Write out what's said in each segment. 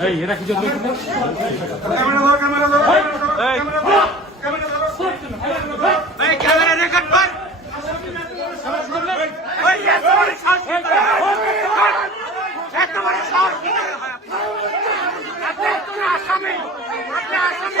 এই এরা কিছু দেখুন ক্যামেরা ধরো ক্যামেরা ধরো ক্যামেরা ধরো ক্যামেরা ধরো এই ক্যামেরা রেকর্ড কর ওই এত বড় সাহস কি এত বড় কি? আপনি আসামি। আপনি আসামি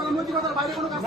সাংবাদিকতার বাইরে কোনো কাজ